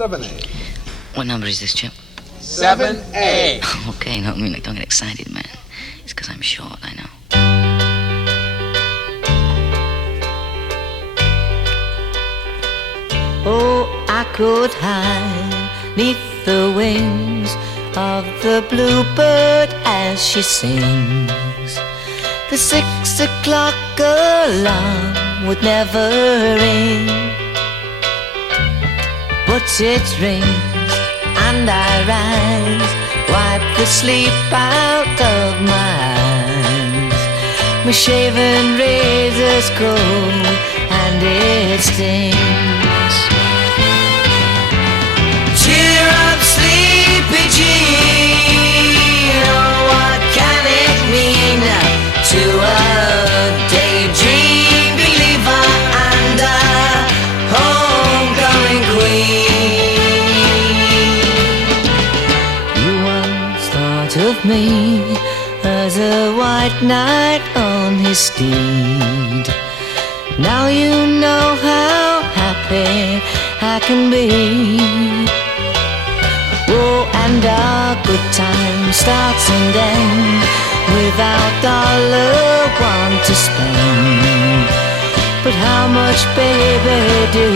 7A. What number is this, Chip? 7A. Okay, no, I mean, don't get excited, man. It's because I'm short, I know. Oh, I could hide neath the wings of the bluebird as she sings. The 6 o'clock alarm would never ring, but it rings and I rise, wipe the sleep out of my eyes. My shaven razor's cold and it stings. Cheer up, sleepy Jean, oh, what can it mean to a daydream believer and a homecoming queen? You once thought of me as a white knight on his steed. Now you know how happy I can be. Oh, and our good time starts and ends without $1 to spend. But how much, baby, do